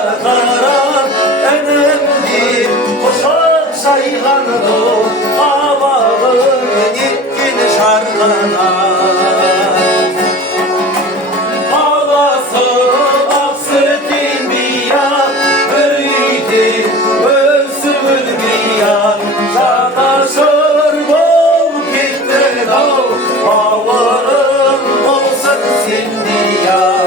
Kara önemli koşan saylanır havağın gittin şarkına. Havası aksıdın bir yan böyleydi özümün bir yan sadaşır bol gittin o havağın olsun sindi yan.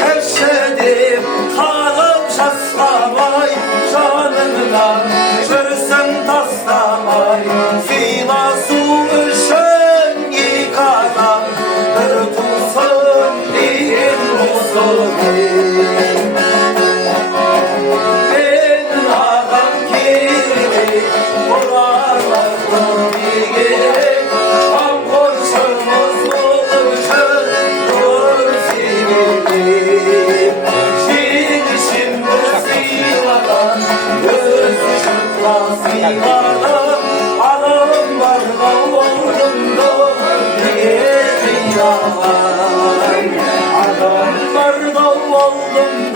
Keşedim hanım şaslamay canımla çörsün taslamay fila su üşen yıkadan hırtulsun din musul ben ağam kirli oralardan bilgi alım var oğlumda bir yalan. Alım var oğlumda